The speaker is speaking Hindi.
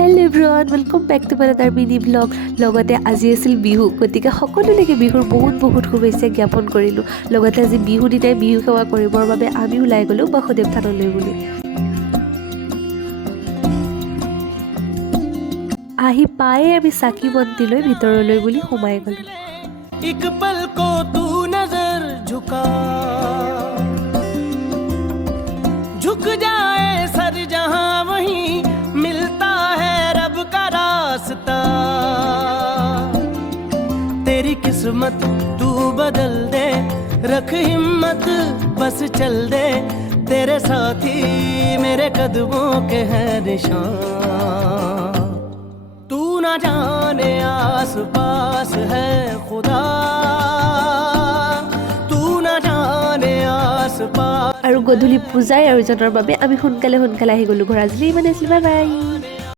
hello' everyone welcome back to another mini blog লগতে আজি আছিল বিহু গতিকে সকলোলৈকে বিহুৰ বহুত শুভেচ্ছা জ্ঞাপন কৰিলোঁ লগতে আজি বিহু দিনাই বিহু সেৱা কৰিবৰ বাবে আমি ওলাই গ'লোঁ বাসুদেৱ থানলৈ বুলি আহি পায়ে আমি চাকি বন্তি লৈ ভিতৰলৈ বুলি সোমাই গ'লোঁ एक पल को तू नजर झुक जाए सर जहां वहीं मिलता है रब का रास्ता तेरी किस्मत तू बदल दे रख हिम्मत बस चल दे तेरे साथी मेरे कदमों के हैं निशान तू ना जाने आस पास है खुदा तू ना जाने आस पास আৰু গধূলি পূজাৰ আয়োজনৰ বাবে আমি সোনকালে আহি গ'লোঁ ঘৰ আজিলৈ ইমানে আছিল বাই বাই